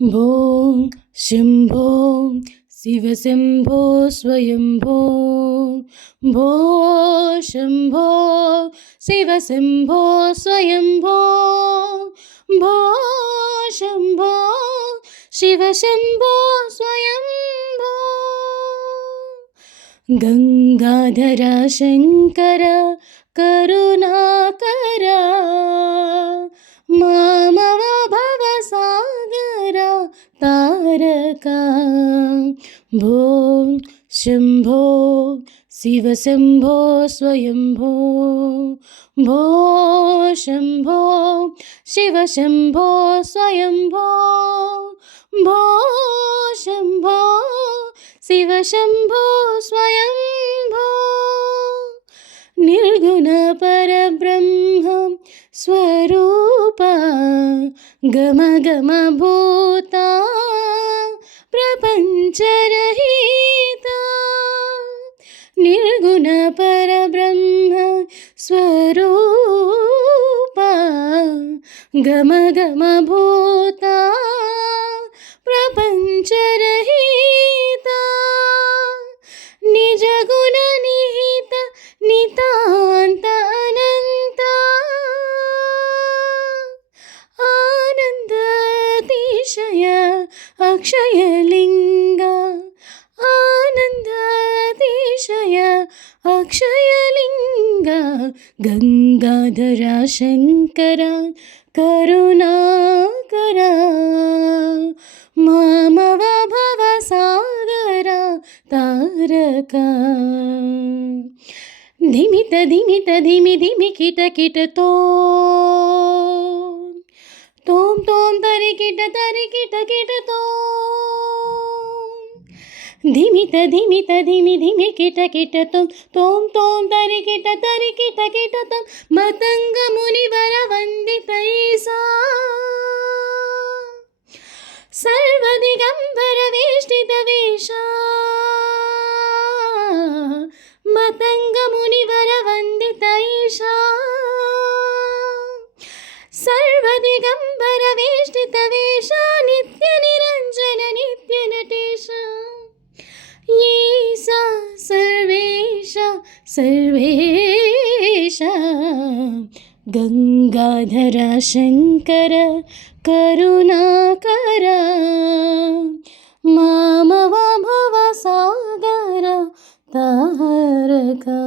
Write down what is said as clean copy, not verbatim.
भों शम्भो शिवशम्भो स्वयम्भो भो शम्भो शिवशम्भो स्वयम्भो भो शम्भो शिवशम्भो स्वयम्भो गङ्गाधरा शङ्कर करुणाकरा मामव भवसागरा तारका भो शम्भो शिवशम्भो स्वयम्भो भो शम्भो शिवशम्भो स्वयम्भो भो शम्भो शिवशम्भो स्वयम्भो निर्गुण परब्रह्म स्वरूपा गम गम भूता प्रपञ्चरहिता निर्गुण परब्रह्म स्वरूपा गम गम भूता प्रपञ्चरहिता निज गुण निहित नितान्त अनन्त आनन्दातिशय अक्षयलिङ्ग आनन्दातिशय अक्षयलिङ्ग गङ्गाधरा शङ्कर करुणाकरा मामव भवसागरा तारका धिमित धिमित धिमि धिमि किट किट तोम तोम तरि किट तोम धिमित धिमित धिमि धिमि किट किट तोम तोम तरि किट तोम मतंग मुनिवर वन्दितैसा सर्वदिगम्बर वेष्टित वेषा मतंग मुनिवर वन्दितैषा सर्वदिगम्बर वेष्टित वेषा नित्य निरञ्जन नित्य नटेशा ईसा सर्वेशा सर्वेशा गङ्गाधरा शङ्कर करुणाकरा मामव भवसागरा तारका।